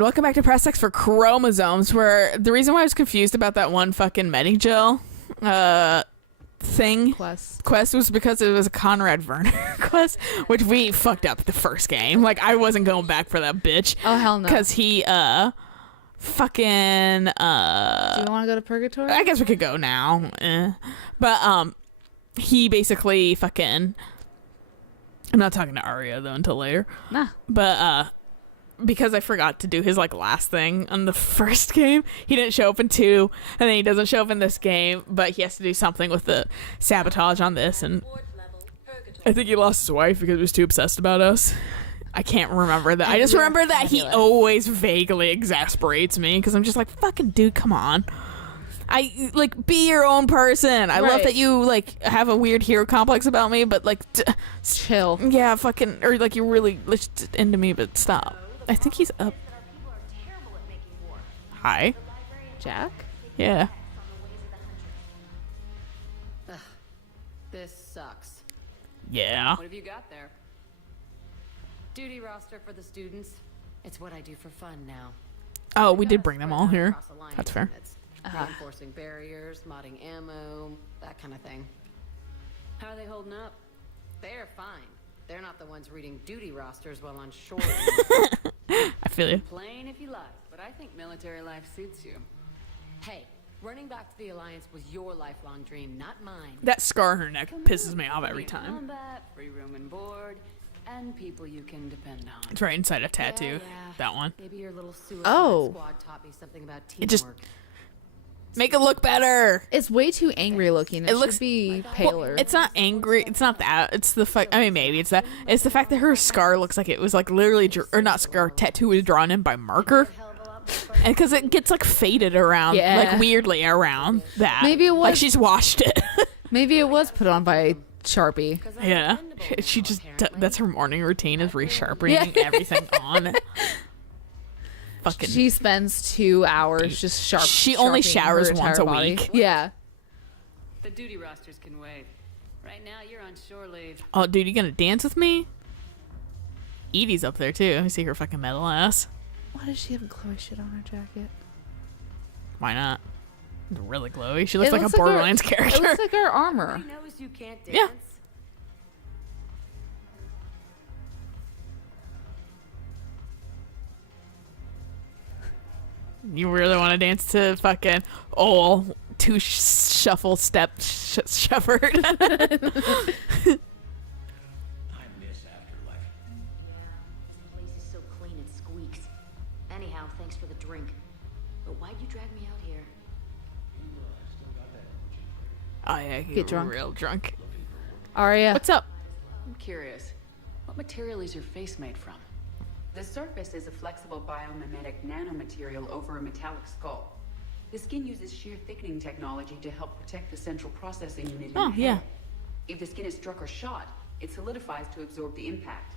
and welcome back to Press X for Chromosomes, where the reason why I was confused about that one fucking Medigel thing quest was because it was a Conrad Werner quest, which we fucked up the first game. Like, I wasn't going back for that bitch. Oh, hell no. Because he, fucking, do you want to go to Purgatory? I guess we could go now. But, he basically fucking, I'm not talking to Arya, though, until later. Nah. But, because I forgot to do his, like, last thing on the first game, he didn't show up in 2, and then he doesn't show up in this game, but he has to do something with the sabotage on this, and I think he lost his wife because he was too obsessed about us. I can't remember that. I just remember that he always vaguely exasperates me, because I'm just like, fucking dude, come on. Like, be your own person. I love that you, like, have a weird hero complex about me, but, like, chill. Yeah, fucking, or, like, you're really into me, but stop. I think he's up. Hi. Jack? Yeah. Ugh, this sucks. Yeah. What have you got there? Duty roster for the students. It's what I do for fun now. Oh, we did bring them all here. That's fair. Reinforcing barriers, modding ammo, that kind of thing. How are they holding up? They're fine. They're not the ones reading duty rosters while on shore. I feel you. Plain if you like, but I think military life suits you. Hey, running back to the Alliance was your lifelong dream, not mine. That scar on her neck pisses me off every time. Combat, free room and board, and people you can depend on. It's right inside a tattoo. Yeah. That one. Maybe your little suicide squad taught me something about teamwork. It just make it look better. It's way too angry looking. It looks be paler. Well, it's not angry. It's not that. It's the fact. I mean, maybe it's that. It's the fact that her scar looks like it was like literally, or not scar, tattoo was drawn in by marker, and because it gets like faded around, like weirdly around that. Maybe it was like she's washed it. Maybe it was put on by Sharpie. Yeah, she just that's her morning routine is resharpening everything on. Fucking. She spends 2 hours just sharp. She only showers once a week. Yeah. The duty rosters can wait. Right now, you're on shore leave. Oh, dude, you gonna dance with me? Edie's up there too. Let me see her fucking metal ass. Why does she have glowy shit on her jacket? Why not? It's really glowy. She looks like a Borderlands character. It looks like her armor. Everybody knows you can't dance. Yeah. You really want to dance to fucking two shuffle step Shepard? I miss afterlife. Yeah, this place is so clean it squeaks. Anyhow, thanks for the drink. But why'd you drag me out here? Oh yeah, Get drunk. Real drunk. Arya. What's up? I'm curious. What material is your face made from? The surface is a flexible biomimetic nanomaterial over a metallic skull. The skin uses shear thickening technology to help protect the central processing unit in the head. If the skin is struck or shot, it solidifies to absorb the impact.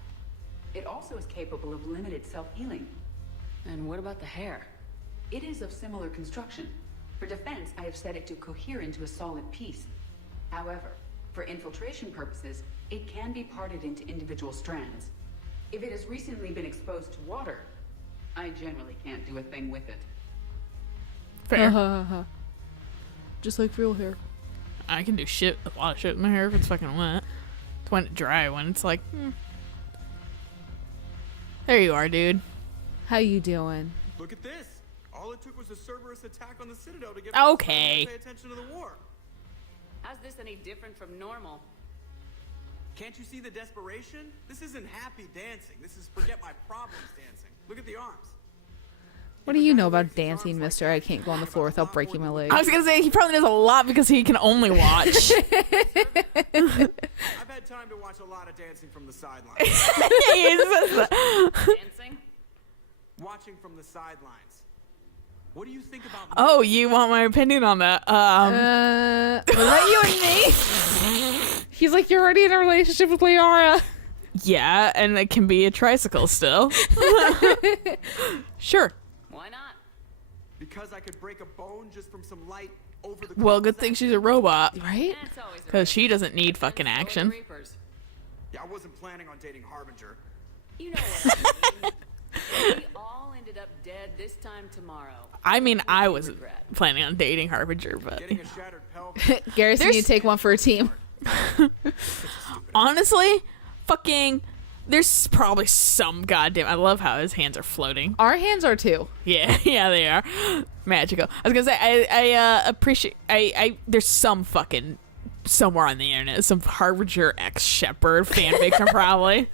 It also is capable of limited self-healing. And what about the hair? It is of similar construction. For defense, I have set it to cohere into a solid piece. However, for infiltration purposes, it can be parted into individual strands. If it has recently been exposed to water, I generally can't do a thing with it. Fair. Just like real hair. I can do a lot of shit with my hair if it's fucking wet. It's when it's dry, when it's like, There you are, dude. How you doing? Look at this. All it took was a Cerberus attack on the Citadel to get Okay. to pay attention to the war. How's this any different from normal? Can't you see the desperation? This isn't happy dancing. This is forget my problems dancing. Look at the arms. What do you know about dancing, mister? I can't go on the floor without breaking my leg. I was gonna say he probably does a lot because he can only watch. I've had time to watch a lot of dancing from the sidelines. Dancing? Watching from the sidelines. What do you think about me? Oh, you want my opinion on that? Was that you and me? He's like, you're already in a relationship with Liara. Yeah, and it can be a tricycle still. Sure. Why not? Because I could break a bone just from some light over the. Well, good thing she's a robot, Right? because she doesn't need fucking action. Yeah, I wasn't planning on dating Harbinger. You know what I mean. We all ended up dead this time tomorrow. I mean, I was planning on dating Harbinger, but Getting a shattered pelvis. Garrison, you take one for a team. honestly, fucking, there's probably some goddamn. I love how his hands are floating. Our hands are too. Yeah, yeah, they are magical. I was gonna say, I appreciate. There's some fucking somewhere on the internet, some Harbinger X Shepard fanfiction probably.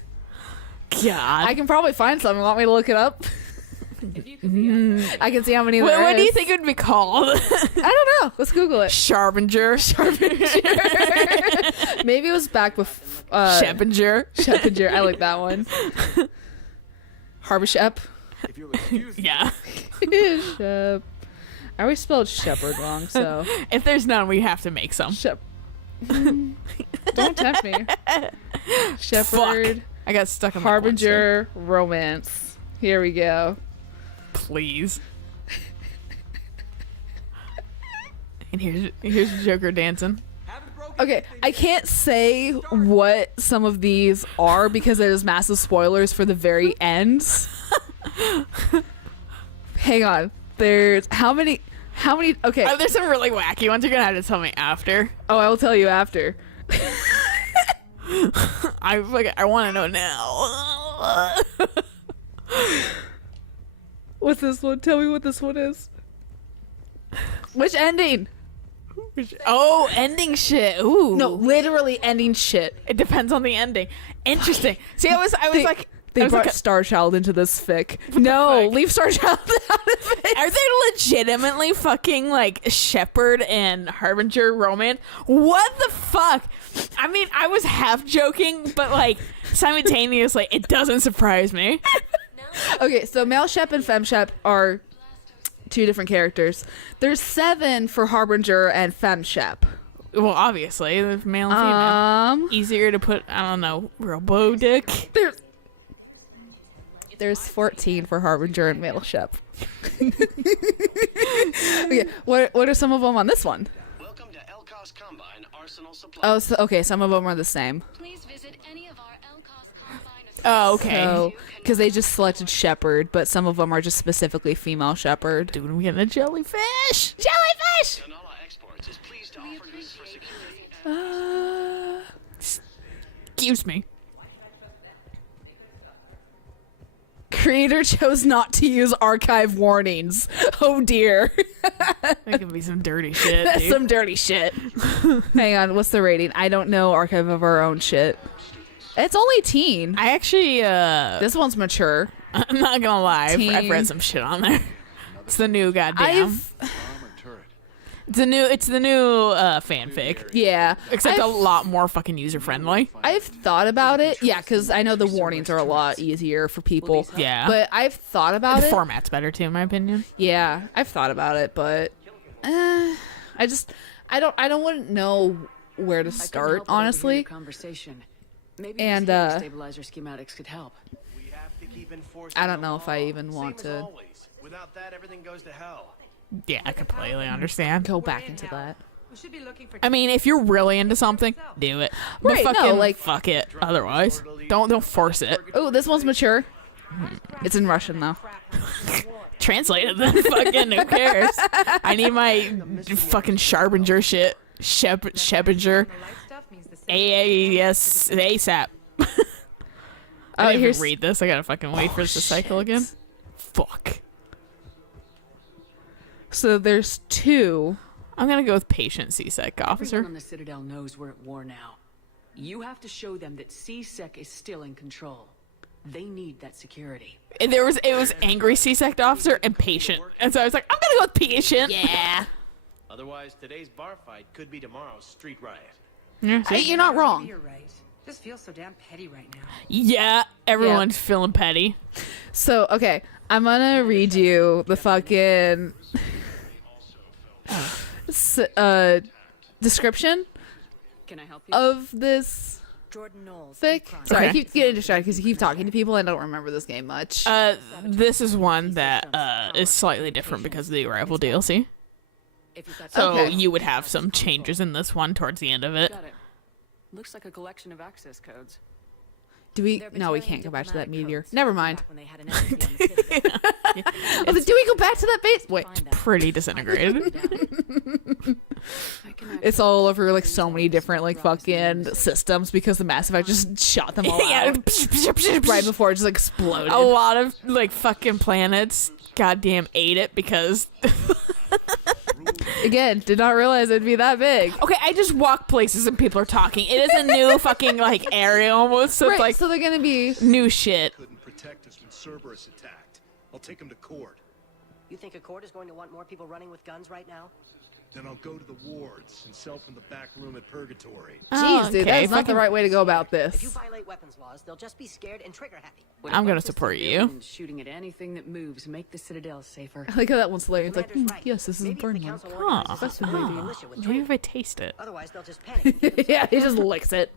God, I can probably find some. Want me to look it up? If you could be I can see how many what, there what do you is. think it would be called? I don't know. Let's Google it. Harbinger, Maybe it was back with Shepinger. Shepinger. I like that one. Harbishep. If you'll excuse me. Yeah. Shep. I always spelled Shepard wrong, so If there's none, we have to make some. Shep. Don't tempt me. Shepard. Fuck. I got stuck on that one, so- Harbinger romance. Here we go. Please. And here's Joker dancing. Haven't broken Okay, anything I can't say what some of these are because there's massive spoilers for the very ends. Hang on. There's how many okay. Oh, there's some really wacky ones. You're gonna have to tell me after. Oh, I will tell you after. I want to know now. What's this one? Tell me what this one is. Which ending? Oh, ending shit. Ooh. No, literally ending shit. It depends on the ending. Interesting. See, I was They, like, they I was brought like, Star Child into this fic. No, fuck? leave Star Child out of it. are they legitimately fucking like Shepard and Harbinger romance? What the fuck? I mean, I was half joking, but like simultaneously, it doesn't surprise me. Okay, so male Shep and femme Shep are two different characters. There's 7 for Harbinger and femme Shep. Well, obviously, there's male and female. Easier to put, I don't know, robo dick. There's 14 for Harbinger and male Shep. Okay, what are some of them on this one? Welcome to Elcos Combine Arsenal Supply. Oh, so, okay, some of them are the same. Please visit any of our Elcos Combine Oh, okay. So, because they just selected Shepard, but some of them are just specifically female Shepard. Dude, I'm getting a jellyfish. Jellyfish! Sonala Exports is pleased to offer goods for security. Excuse me. Creator chose not to use archive warnings. Oh dear. That could be some dirty shit, That's dude. some dirty shit. Hang on, what's the rating? I don't know archive of our own shit. It's only teen. I actually, This one's mature. I'm not gonna lie, I've Teen. read some shit on there. It's the new goddamn. It's the new fanfic. Yeah. Except I've, a lot more fucking user friendly. I've thought about it. Yeah, because I know the warnings are a lot easier for people. Yeah. But I've thought about The it. format's better too, in my opinion. Yeah, I've thought about it, but I wouldn't know where to start, honestly. Conversation. Maybe And, these stabilizer schematics could help. We have to keep enforcing I don't the know if I law. even want Same as to always. Without that, everything goes to hell. Yeah, I completely understand. go back into that. We should be looking for I mean, if you're really into something, do it. But Right, no, fucking, like- fuck it. Otherwise, don't force it. Oh, this one's mature. It's in Russian, though. Translated then. Fucking who cares? I need my fucking Harbinger shit. Shepinger. stuff means the same. AAS ASAP. I didn't here's- even read this. I gotta fucking wait for this to cycle again. Fuck. So there's 2. I'm gonna go with patient CSEC Everyone officer. on the Citadel knows we're at war now. You have to show them that CSEC is still in control. They need that security. And it was angry CSEC officer and patient, and so I was like, I'm gonna go with patient. Yeah. Otherwise, today's bar fight could be tomorrow's street riot. Yeah, see? You're not wrong. You're right. Just feels so damn petty right now. Yeah, everyone's feeling petty. So, okay, I'm gonna read you the fucking description Can I help you? of this Jordan Knowles. fic. Crime. Sorry, I Okay. keep getting distracted because you keep talking to people and I don't remember this game much. This is one that is slightly different because of the Arrival DLC. If you've got So Okay. you would have some changes in this one towards the end of it. Got it. Looks like a collection of access codes. Do we? They're No, we betraying can't go back to that diplomatic meteor. codes Never from mind. back when they had an embassy on the city. I was like, do we go back to that base? Wait, Find them. Pretty disintegrated. I can it's all over like so many different like fucking systems because the Mass Effect just shot them all Yeah. out right before it just exploded. A lot of like fucking planets goddamn ate it because Again, did not realize it'd be that big. okay, I just walk places and people are talking. It is a new fucking like area almost, so Right, it's like so they're gonna be. new shit. Couldn't protect us when Cerberus attacked. I'll take him to court. You think a court is going to want more people running with guns right now? Then I'll go to the wards and sell from the back room at Purgatory. Jeez, dude, okay, that's not the right way to go about If you this. violate weapons laws, they'll just be scared and trigger happy. I'm gonna support you. Shooting at anything that moves, make the Citadel safer. I like how that one's hilarious. It's like, Commander's right. yes, this is a Maybe if burn the one. council Huh. organizes That's what something they for do. militia with Maybe training. if I taste it. Otherwise, they'll just panic. Yeah, he just licks it.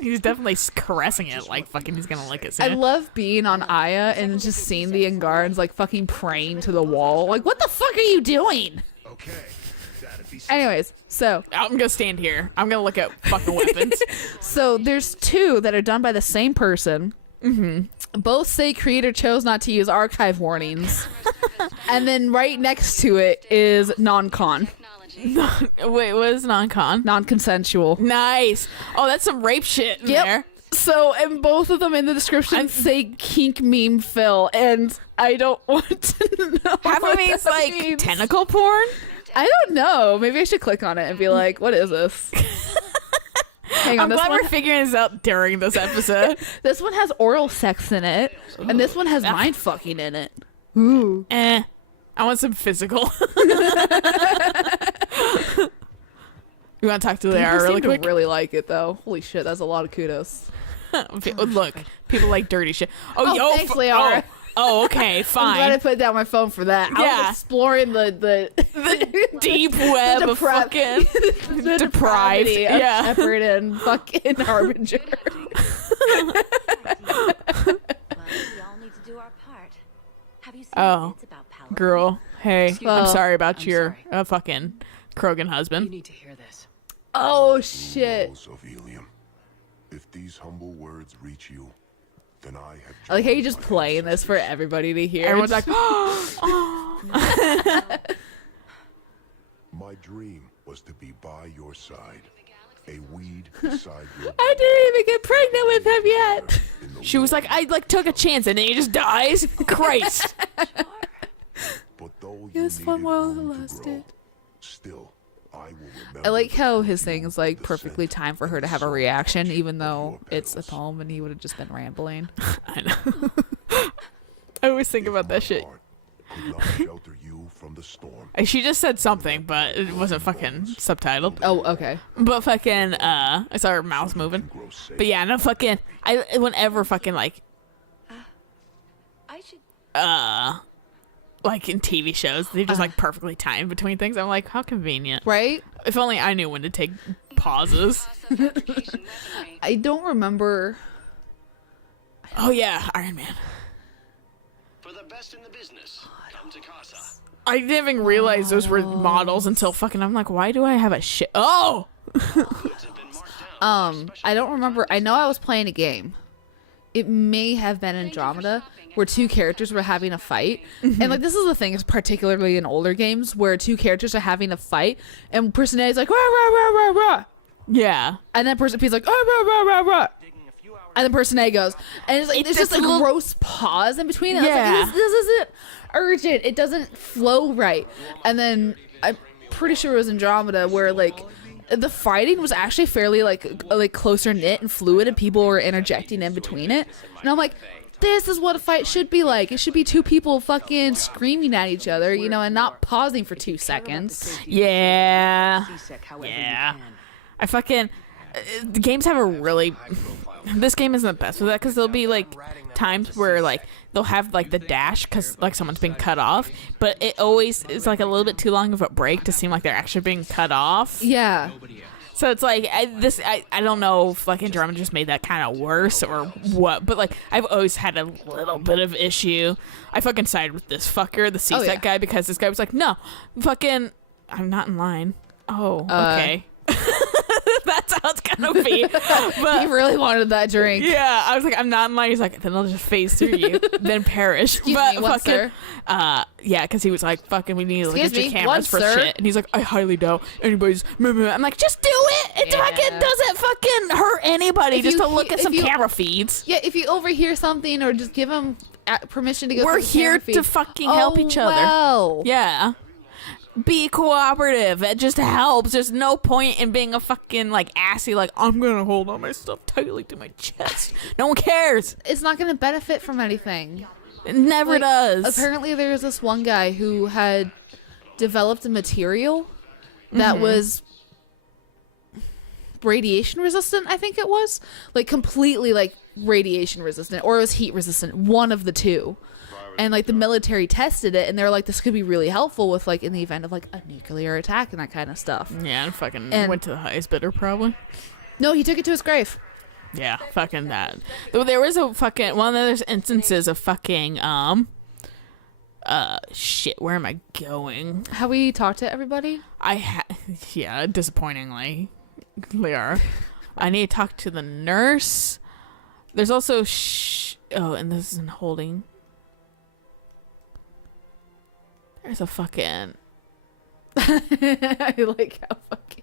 He's definitely caressing it like fucking he's gonna lick it I soon. love being on Aya and just seeing the Angarans like fucking praying to the wall. Like, what the fuck are you doing? Okay, that'd be Anyways, so I'm gonna stand here. I'm gonna look at fucking weapons. there's two that are done by the same person. Mm-hmm. Both say creator chose not to use archive warnings. And then right next to it is non-con. Wait, what is non-con? Non-consensual. Nice. Oh, that's some rape shit in there. So, and both of them in the description say kink meme fill, and I don't want to know. Half what of me is that like means. tentacle porn. I don't know. Maybe I should click on it and be like, what is this? Hang on, I'm this glad one, we're figuring this out during this episode. this one has oral sex in it, and this one has mind fucking in it. I want some physical. You want to talk to People Lilia really seem quick? to really like it, though. Holy shit, that's a lot of kudos. Look, people like dirty shit. Oh, Oh, yo, thanks, Liara. Oh, okay, I'm glad I fine. put down my phone for that. I Yeah. was exploring the Deep web of depra- fucking the deprived. depravity of Yeah. Shepard and fucking Harbinger. Well, we all need to do our part. Have you seen Oh, bits about Paladin? girl. Hey, I'm sorry about I'm your sorry. fucking Krogan You husband. need to hear this. Oh shit! of helium. If these humble words reach you, then I have. I like how you just playing this for everybody to hear. Everyone's like, My dream was to be by your side, a weed beside your. I didn't even get pregnant with him yet. in the she was like, I like took a chance and then he just dies. Christ. But though you Yes, needed fun while it room to lasted. grow, still, I will remember. I like how the his thing is like the perfectly scent timed for her and to have a soft reaction, touch even of though your it's a petals. poem and he would have just been rambling. I know. I always think If about my that shit. heart could not shelter you from the storm. She just said something, but it wasn't fucking subtitled. Oh, okay. But fucking, I saw her mouth moving. Grow safe. But yeah, no fucking, whenever fucking like, I should. like in TV shows, they're just like perfectly timed between things. I'm like, how convenient. Right? If only I knew when to take pauses. I don't remember. Oh yeah, Iron Man. For the best in the business, come to Casa. I didn't even realize those were models until fucking, I'm like, why do I have a shit? Oh! Goods have been marked down. I don't remember. I know I was playing a game. It may have been Andromeda, where two characters were having a fight. And like this is the thing, is particularly in older games where two characters are having a fight and person A is like rah rah rah rah rah, Yeah. and then person B is like rah rah rah rah, and then person A goes, and it's like it's just a gross pause in between. And I was like, this isn't urgent. It doesn't flow right. And then I'm pretty sure it was Andromeda where like the fighting was actually fairly like closer knit and fluid, and people were interjecting in between it. And I'm like, this is what a fight should be like. It should be two people fucking screaming at each other, you know, and not pausing for 2 seconds. Yeah. However Yeah. you can. I fucking, the games have a really, this game isn't the best with that because there'll be like times where like they'll have like the dash because like someone's been cut off, but it always is like a little bit too long of a break to seem like they're actually being cut off. Yeah. So it's like I don't know if like Andromeda just made that kind of worse or what, but like I've always had a little bit of issue. I fucking sided with this fucker, the CSEC guy, because this guy was like, no, fucking, I'm not in line. Oh, okay. That's That's how it's gonna be. But He really wanted that drink. yeah, I was like, I'm not in line. He's like, then I'll just phase through you, then perish. Excuse but me, what, fucking, sir? yeah, because he was like, fucking, we need to look at Excuse your me, cameras what, for sir? shit. And he's like, I highly doubt anybody's. I'm like, just do it. It Yeah. fucking doesn't fucking hurt anybody If just you to look he- at if some you- camera feeds. Yeah, if you overhear something or just give him permission to go. We're through the here camera to feed. fucking help each other. Wow. Yeah. Be cooperative. It just helps. There's no point in being a fucking like assy, like, I'm gonna hold on my stuff tightly to my chest. No one cares. It's not going to benefit from anything. It never does. Apparently, there's this one guy who had developed a material that was radiation resistant. I think it was like completely like radiation resistant, or it was heat resistant. One of the two. And like the military tested it, and they're like, this could be really helpful with like in the event of like a nuclear attack and that kind of stuff. Yeah, and fucking And- went to the highest bidder probably. No, he took it to his grave. Yeah, fucking that. Though there was a fucking one of those instances of fucking shit. Where am I going? How we talk to everybody? Yeah, disappointingly, Liara. I need to talk to the nurse. There's also oh, and this isn't holding. There's a fucking. I like how fucking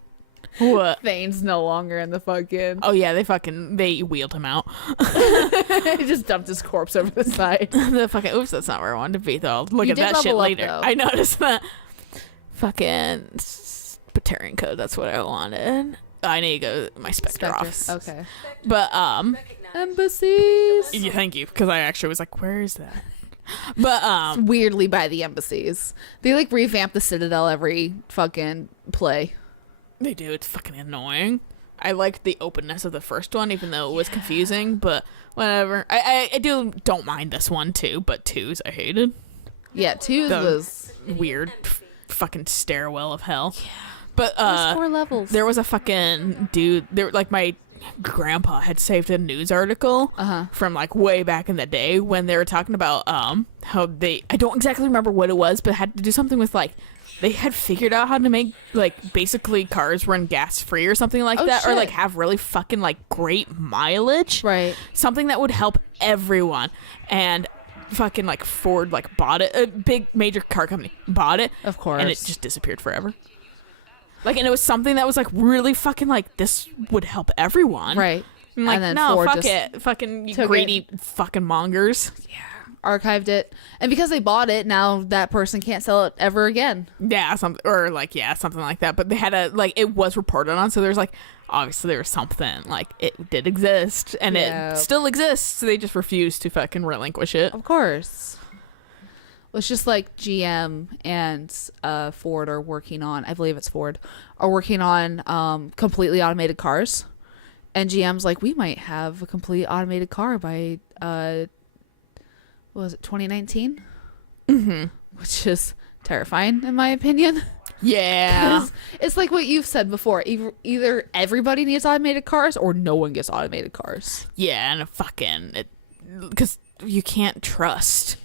What? Thane's no longer in the fucking. Oh yeah, they wheeled him out. He just dumped his corpse over the side. The fucking oops, that's not where I wanted to be though. I'll look You at did that shit level up, later. though. I noticed that. Fucking Batarian code. That's what I wanted. I need to go to my Spectre office. Okay. But Embassies. yeah, thank you, because I actually was like, where is that? But Weirdly by the embassies. They like revamp the Citadel every fucking play. they do. It's fucking annoying. I liked the openness of the first one, even though it was confusing. But whatever. I don't mind this one too. But twos I hated. Yeah, twos The was weird fucking stairwell of hell. Yeah. But there's 4 levels. there was a fucking dude. There, like my grandpa had saved a news article from like way back in the day when they were talking about how I don't exactly remember what it was, but it had to do something with like they had figured out how to make like basically cars run gas free or something like that, or shit. like have really fucking like great mileage, Right. something that would help everyone. And fucking like Ford like bought it, a big major car company bought it, Of course. and it just disappeared forever. Like, and it was something that was like really fucking like this would help everyone, Right. I'm like, And then no, Ford fuck just it, fucking you took greedy fucking mongers. archived it. And because they bought it, now that person can't sell it ever again. Yeah, something something like that. But they had a like it was reported on, so there's like obviously there was something like it did exist, and Yeah. it still exists. They just refused to fucking relinquish it. Of course. Well, it's just like GM and Ford are working on, I believe it's Ford, are working on completely automated cars. And GM's like, we might have a complete automated car by, what was it, 2019? Mm-hmm. Which is terrifying, in my opinion. Yeah, 'Cause it's like what you've said before. Either everybody needs automated cars or no one gets automated cars. yeah, and because you can't trust.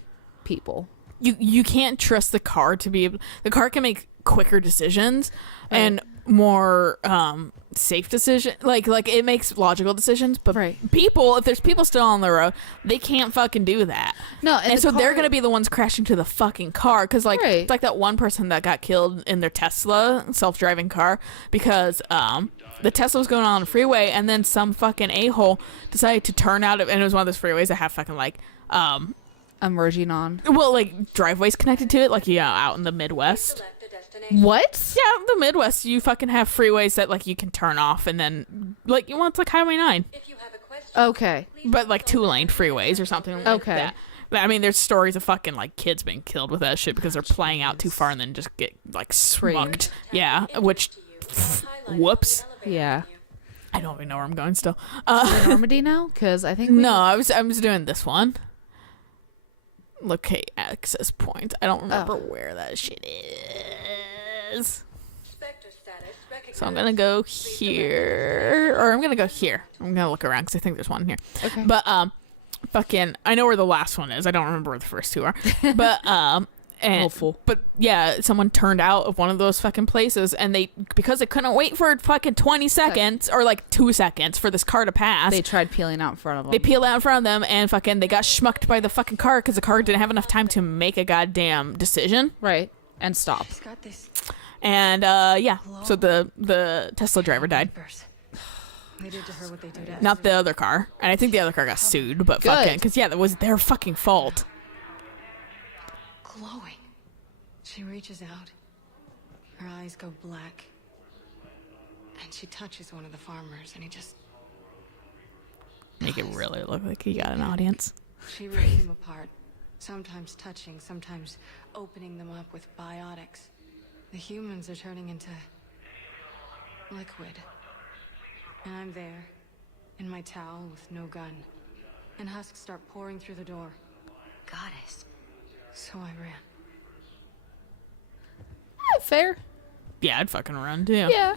People. You can't trust the car to be able. The car can make quicker decisions and more safe decision. Like it makes logical decisions, but people, if there's people still on the road, they can't fucking do that. No, and so they're gonna be the ones crashing to the fucking car because like it's like that one person that got killed in their Tesla self-driving car because the Tesla was going on the freeway and then some fucking a-hole decided to turn out and it was one of those freeways that have fucking like emerging on. well, like driveways connected to it, like out in the Midwest. What? Yeah, the Midwest, you fucking have freeways that like you can turn off and then like it's like Highway 9. Okay. But like 2-lane freeways or something like Okay. that. But, I mean, there's stories of fucking like kids being killed with that shit because they're playing out too far and then just get like smucked. Yeah, which whoops. Yeah. I don't even know where I'm going still. Normandy now? Because I think No, I was doing this one. Locate access point. I don't remember where that shit is. So I'm gonna go here, or I'm gonna go here. I'm gonna look around because I think there's one here. Okay. But fucking, I know where the last one is. I don't remember where the first two are. But Hopeful. But yeah, someone turned out of one of those fucking places, and because they couldn't wait for fucking 20 seconds or like 2 seconds for this car to pass. They tried peeling out in front of them. They peeled out in front of them, and fucking they got schmucked by the fucking car because the car didn't have enough time to make a goddamn decision. Right. And stop. And yeah, so the Tesla driver died. They did to her what they do to Not the other car. And I think the other car got sued, but fucking, because yeah, that was their fucking fault. glowing. She reaches out. Her eyes go black. And she touches one of the farmers, and he just... Make it really look like he got an audience. She rips him apart, sometimes touching, sometimes opening them up with biotics. The humans are turning into... liquid. And I'm there, in my towel with no gun. And husks start pouring through the door. Goddess. So I ran. Fair. Yeah, I'd fucking run too. Yeah.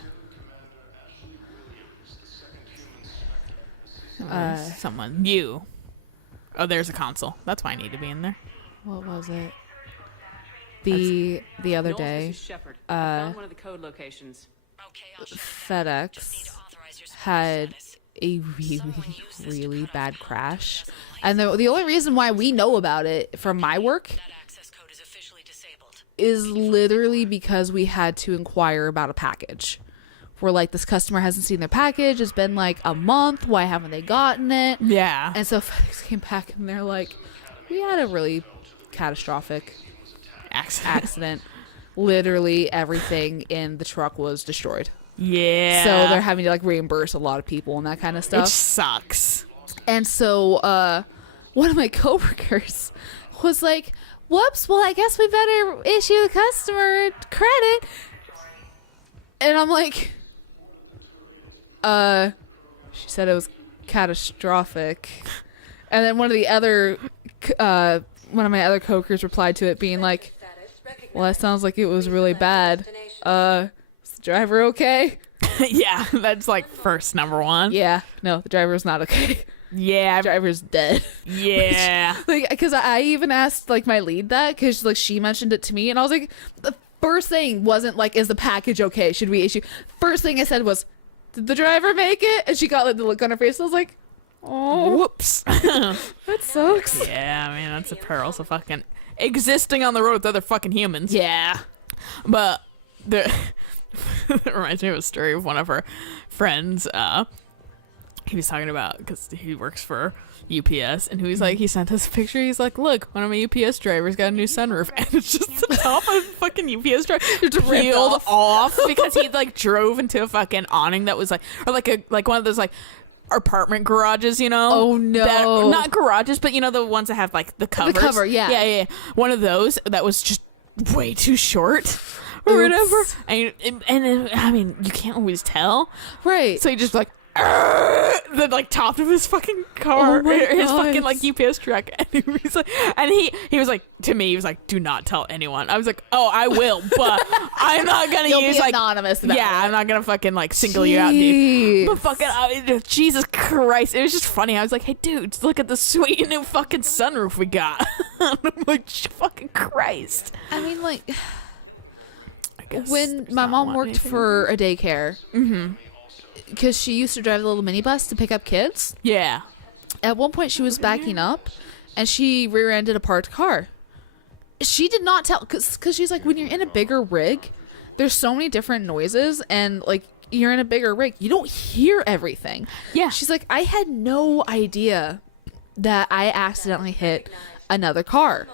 Someone. You. Oh, there's a console. That's why I need to be in there. What was it? The other Knowles, day, this is Shepard. I found one of the code locations. FedEx had a really bad crash, and the only reason why we know about it from my work is literally because we had to inquire about a package. We're like, this customer hasn't seen their package. It's been like a month. Why haven't they gotten it? Yeah. And so FedEx came back and they're like, we had a really catastrophic accident. Literally everything in the truck was destroyed. Yeah. So they're having to like reimburse a lot of people and that kind of stuff. Which sucks. And so one of my coworkers was like, whoops, well, I guess we better issue the customer credit. And I'm like, she said it was catastrophic. And then one of my other coworkers replied to it being like, well, that sounds like it was really bad. Is the driver okay? Yeah, that's like first number one. Yeah, no, the driver's not okay. Yeah, the driver's dead. Yeah. Like, because I even asked like my lead that, because like she mentioned it to me, and I was like, the first thing wasn't like, is the package okay? Should we issue? First thing I said was, did the driver make it? And she got like the look on her face. I was like, oh, whoops. That sucks. Yeah, I mean, that's the perils of fucking existing on the road with other fucking humans. Yeah. But it reminds me of a story of one of her friends. He was talking about, because he works for UPS, and he sent us a picture. He's like, look, one of my UPS drivers got a new sunroof, and it's just the top of the fucking UPS driver just peeled off because he like drove into a fucking awning that was like, or like one of those like apartment garages, you know? Oh no. Not garages, but you know, the ones that have like the covers. The cover, yeah. Yeah. One of those that was just way too short or whatever. And I mean, you can't always tell. Right. So he just like, the like top of his fucking car, his fucking like UPS truck, and he was like, he was like, to me, he was like, do not tell anyone. I was like, oh, I will, but I'm not gonna You'll use be like anonymous about it. I'm not gonna fucking like single you out, dude. But fucking Jesus Christ, it was just funny. I was like, hey, dude, look at the sweet new fucking sunroof we got. I'm like, fucking Christ. I mean, like, I guess when my mom worked for a daycare, because she used to drive the little minibus to pick up kids. Yeah. At one point, she was backing up, and she rear-ended a parked car. She did not tell, because she's like, when you're in a bigger rig, there's so many different noises, and like, you're in a bigger rig, you don't hear everything. Yeah. She's like, I had no idea that I accidentally hit another car.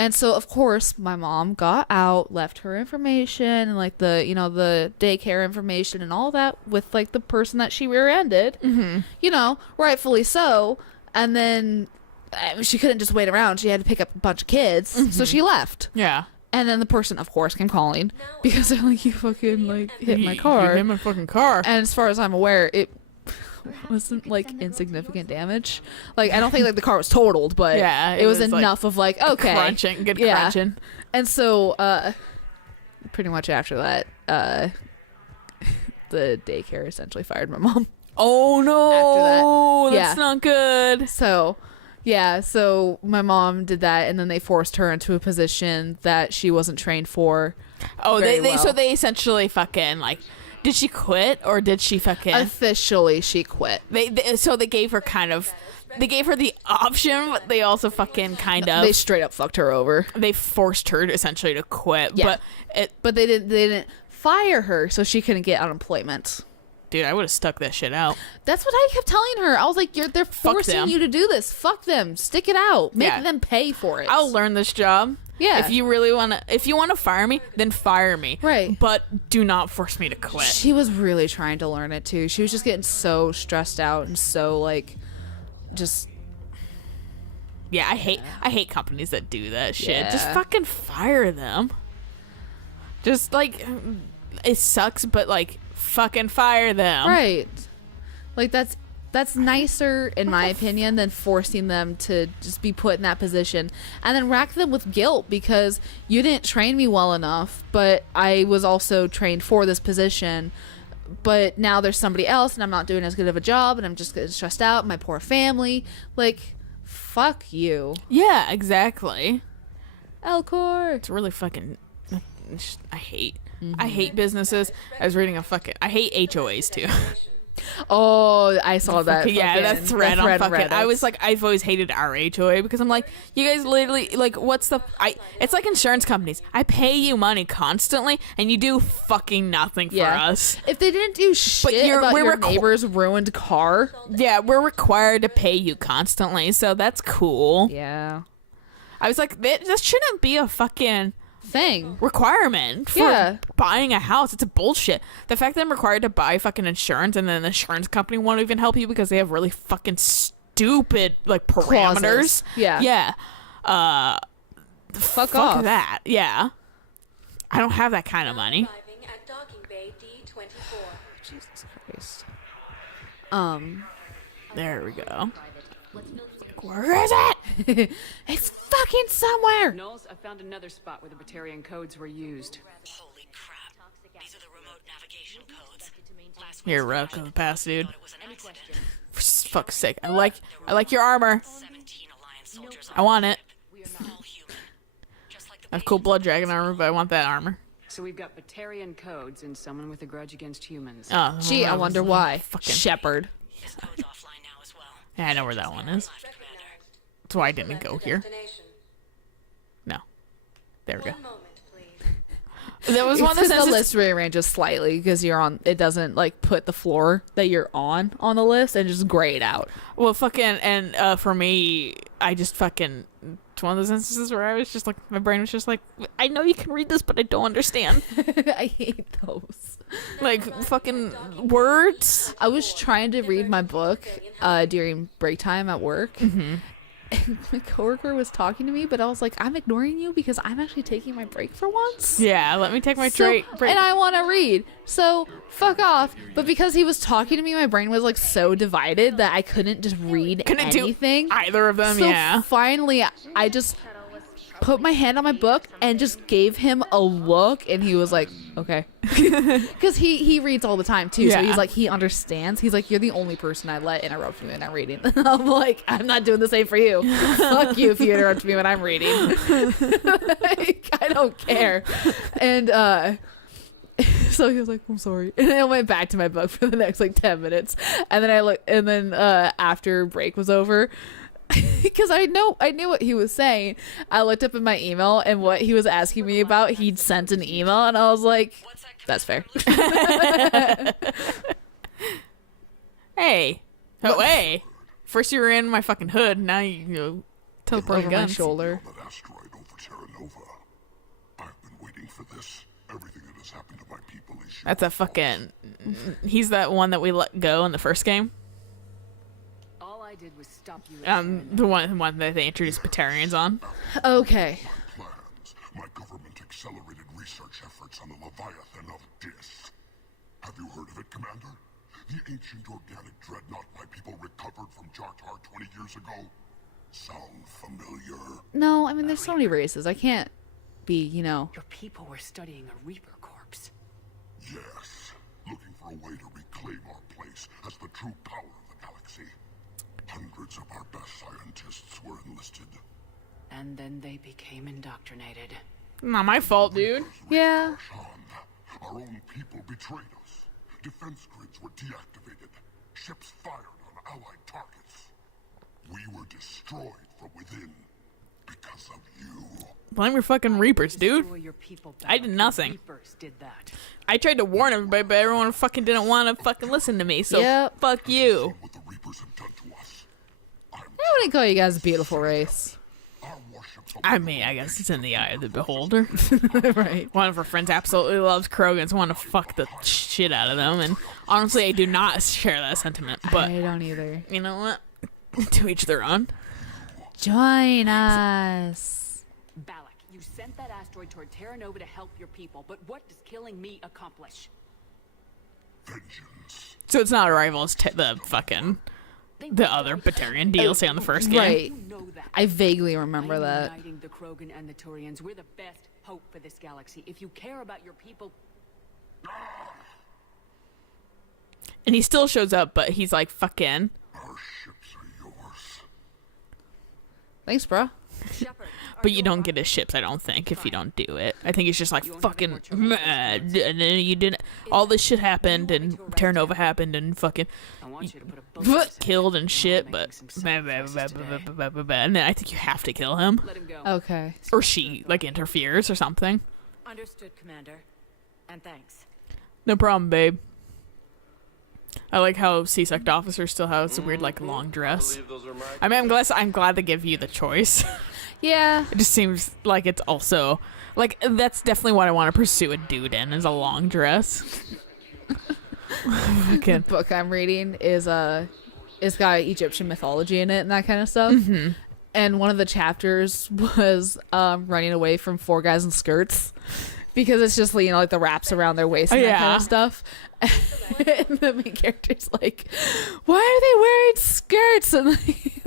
And so, of course, my mom got out, left her information and like the daycare information and all that with like the person that she rear-ended, rightfully so. And then she couldn't just wait around. She had to pick up a bunch of kids. So she left. Yeah. And then the person, of course, came calling because they're like, you fucking like hit my car. You hit my fucking car. And as far as I'm aware, it wasn't like insignificant damage. Like, I don't think like the car was totaled, but yeah, it was enough of like, okay, crunching. And so pretty much after that, the daycare essentially fired my mom. Oh no, After that. that's not good. So Yeah, so my mom did that, and then they forced her into a position that she wasn't trained for. Oh, so they essentially fucking like, did she quit or did she fucking officially she quit? So they gave her the option, but they also fucking they straight up fucked her over. They forced her essentially to quit, yeah. but they didn't fire her, so she couldn't get unemployment. Dude, I would have stuck that shit out. That's what I kept telling her. I was like, they're forcing you to do this. Fuck them. Stick it out. Make them pay for it. I'll learn this job. Yeah. If you want to fire me, then fire me. Right. But do not force me to quit. She was really trying to learn it too. She was just getting so stressed out and so like, just. Yeah, I hate companies that do that shit. Yeah. Just fucking fire them. Just like, it sucks, but like, fucking fire them. Right. Like that's nicer in my opinion than forcing them to just be put in that position and then rack them with guilt because you didn't train me well enough, but I was also trained for this position, but now there's somebody else and I'm not doing as good of a job and I'm just getting stressed out, my poor family. Like, fuck you. Yeah, exactly. Elcor. It's really fucking, I hate businesses. I hate HOAs too. Oh, I saw that. That thread on fucking. Reddit. I was like, I've always hated our HOA because I'm like, you guys literally like, what's the? It's like insurance companies. I pay you money constantly, and you do fucking nothing for us. If they didn't do shit about your neighbor's ruined car, yeah, we're required to pay you constantly, so that's cool. Yeah, I was like, this shouldn't be a fucking thing requirement for buying a house. It's a bullshit. The fact that I'm required to buy fucking insurance and then the insurance company won't even help you because they have really fucking stupid like parameters. Clauses. Yeah. Fuck off. That. Yeah. I don't have that kind of money. Jesus Christ. There we go. Where is it? It's fucking somewhere. Knowles, I found another spot where the Batarian codes were used. Holy crap. These are the remote navigation codes. You're right of the past, dude. For fuck's sake. I like your armor. I want it. I have cool blood dragon armor, but I want that armor. So we've got Batarian codes and someone with a grudge against humans. Oh, gee, I wonder why. Fucking Shepard. Yeah, I know where that one is. That's why I didn't go here. No. There we go. That was one of the list rearranges slightly because you're on. It doesn't like put the floor that you're on the list and just gray it out. Well, fucking, and for me, I just fucking. It's one of those instances where I was just like, my brain was just like, I know you can read this, but I don't understand. I hate those. Like fucking words. I was trying to read my book during break time at work. Mm-hmm. And my coworker was talking to me, but I was like, I'm ignoring you because I'm actually taking my break for once. Yeah, let me take my break. And I want to read. So, fuck off. But because he was talking to me, my brain was like so divided that I couldn't just read anything. Do either of them, so yeah. Finally, I just put my hand on my book and just gave him a look, and he was like, okay. Because he reads all the time too, so he's like, he understands. He's like, you're the only person I let interrupt me when I'm reading. I'm like, I'm not doing the same for you. Fuck you if you interrupt me when I'm reading. Like, I don't care. And so he was like, I'm sorry. And I went back to my book for the next like 10 minutes, and then after break was over, because I knew what he was saying, I looked up in my email, and what he was asking me about, he'd sent an email, and I was like, that's fair. Hey. Oh, hey. First you were in my fucking hood, now you teleport over guns. my shoulder. That asteroid over Terra Nova. I've been waiting for this. Everything that has happened to my people is your That's a fucking... He's that one that we let go in the first game. I did was stop you. The one that they introduced Batarians on. Okay. plans. My government accelerated research efforts on the Leviathan of Dis. Have you heard of it, Commander? The ancient organic dreadnought my people recovered from Jartar 20 years ago? Sound familiar? No, I mean, there's so many races. I can't be, Your people were studying a Reaper corpse. Yes. Looking for a way to reclaim our place as the true power of the galaxy. Hundreds of our best scientists were enlisted. And then they became indoctrinated. Not my fault, dude. Yeah. Our own people betrayed us. Defense grids were deactivated. Ships fired on Allied targets. We were destroyed from within because of you. Blame your fucking Reapers, dude. I did nothing. Reapers did that. I tried to warn everybody, but everyone fucking didn't want to fucking listen to me, so fuck you. I wouldn't call you guys a beautiful race. I mean, I guess it's in the eye of the beholder. Right. One of her friends absolutely loves Krogans, want to fuck the shit out of them, and honestly, I do not share that sentiment, but... I don't either. You know what? To each their own. Join us. Balak, you sent that asteroid toward Terra Nova to help your people, but what does killing me accomplish? Vengeance. So it's not a rival, it's the other Batarian DLC on the first game. Right. I vaguely remember that. Uniting the Krogan and the Turians, we're the best hope for this galaxy. If you care about your people... And he still shows up, but he's like, fucking... Our ships are yours. Thanks, bro. But you don't get his ships, I don't think, if you don't do it. I think he's just like, fucking mad. And then you didn't... All this shit happened, and Terra Nova happened, and fucking... killed and shit, but... And then I think you have to kill him. Okay. Or she, like, interferes or something. Understood, Commander. And thanks. No problem, babe. I like how C-Sect officers still have this weird, like, long dress. I mean, I'm glad they give you the choice. Yeah. It just seems like it's also... Like, that's definitely what I want to pursue a dude in, is a long dress. The book I'm reading is it's got Egyptian mythology in it and that kind of stuff. Mm-hmm. And one of the chapters was running away from four guys in skirts because it's just, you know, like the wraps around their waist and that kind of stuff. And the main character's like, why are they wearing skirts? And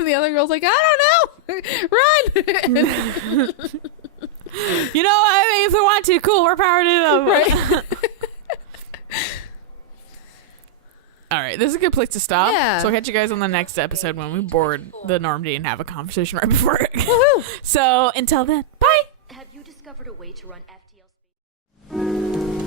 the other girl's like, I don't know. Run. You know, I mean, if we want to, cool, we're powered to them. Right. All right, this is a good place to stop. Yeah. So I'll catch you guys on the next episode when we board the Normandy and have a conversation right before it. So until then, bye. Have you discovered a way to run FTL?